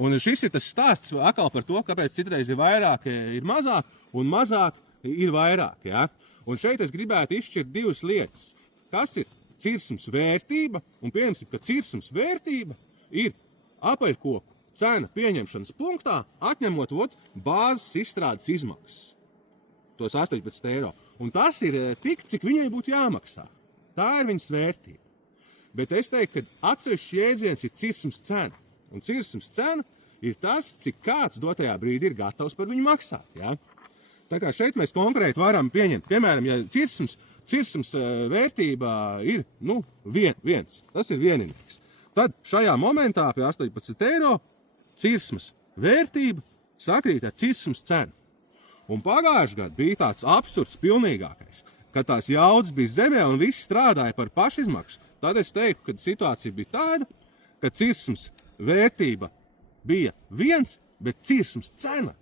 Un šis ir tas stāsts atkal par to, kāpēc citreiz ir vairāk, ir mazāk, un mazāk ir vairāk. Ja? Un šeit es gribētu izšķirt divas lietas. Kas ir cirsums vērtība? Un pieņemsim, ka cirsums vērtība ir apaļkoku cena pieņemšanas punktā, atņemot bāzes izstrādes izmaksas. Tos 18 eiro. Un tas ir tik, cik viņai būtu jāmaksā. Tā ir viņas vērtība. Bet es teiktu, ka atsevišķs jēdziens ir cirsums cena. Un cirsums cena ir tas, cik kāds dotajā brīdī ir gatavs par viņu maksāt. Ja? Tā kā šeit mēs konkrēti varam pieņemt. Piemēram, ja cirsums vērtībā ir viens. Tas ir vienīgs. Tad šajā momentā pie 18 eiro cirsmas vērtība sakrīt ar cirsums cenu. Un pagājušajā gadā bija tāds absurds pilnīgākais, kad tās jaudas bija zemē un viss strādāja par pašizmaksu. Tad es teiktu, ka situācija bija tāda, ka cirsums vērtība bija viens, bet cirsums cena,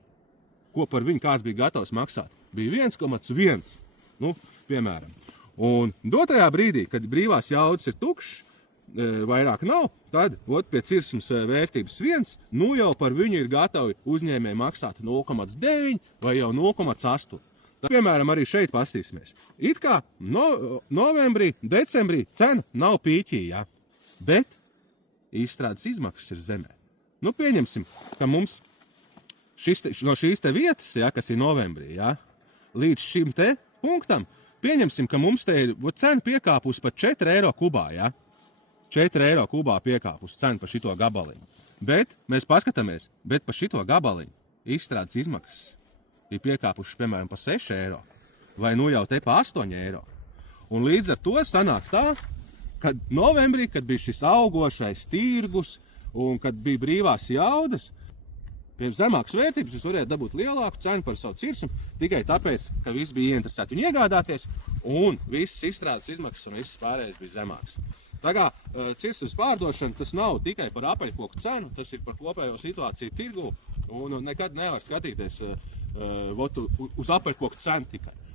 ko par viņu kāds bija gatavs maksāt, bija 1,1. Piemēram. Un dotajā brīdī, kad brīvās jaudas ir tukšas, vairāk nav, tad pie cirsums vērtības 1, jau par viņu ir gatavi uzņēmēji maksāt 0,9 vai jau 0,8. Tad, piemēram, arī šeit pastīsimies. It kā novembrī, decembrī cena nav pīķī, ja? Bet izstrādes izmaksas ir zemē. Pieņemsim, ka mums no šīs te vietas, ja, kas ir novembrī, ja, līdz šim te punktam, pieņemsim, ka mums te ir cena piekāpus par 4 eiro kubā, ja? 4 eiro kubā piekāpus cenu par šito gabaliņu. Bet mēs paskatāmies, bet par šito gabaliņu izstrādes izmaksas ir piekāpušas, piemēram, par 6 eiro vai jau te pa 8 eiro. Un līdz ar to sanāk tā, kad novembrī, kad bija šis augošais tirgus un kad bija brīvās jaudas, pie zemākas vērtības jūs varētu dabūt lielāku cenu par savu cirsumu tikai tāpēc, ka visi bija ieinteresēti viņu iegādāties un visas izstrādes izmaksas un visas pārējais bija zemāks. Tā kā cirsums pārdošana, tas nav tikai par apaļkoku cenu, tas ir par kopējo situāciju tirgu un nekad nevar skatīties uz apaļkoku cenu tikai.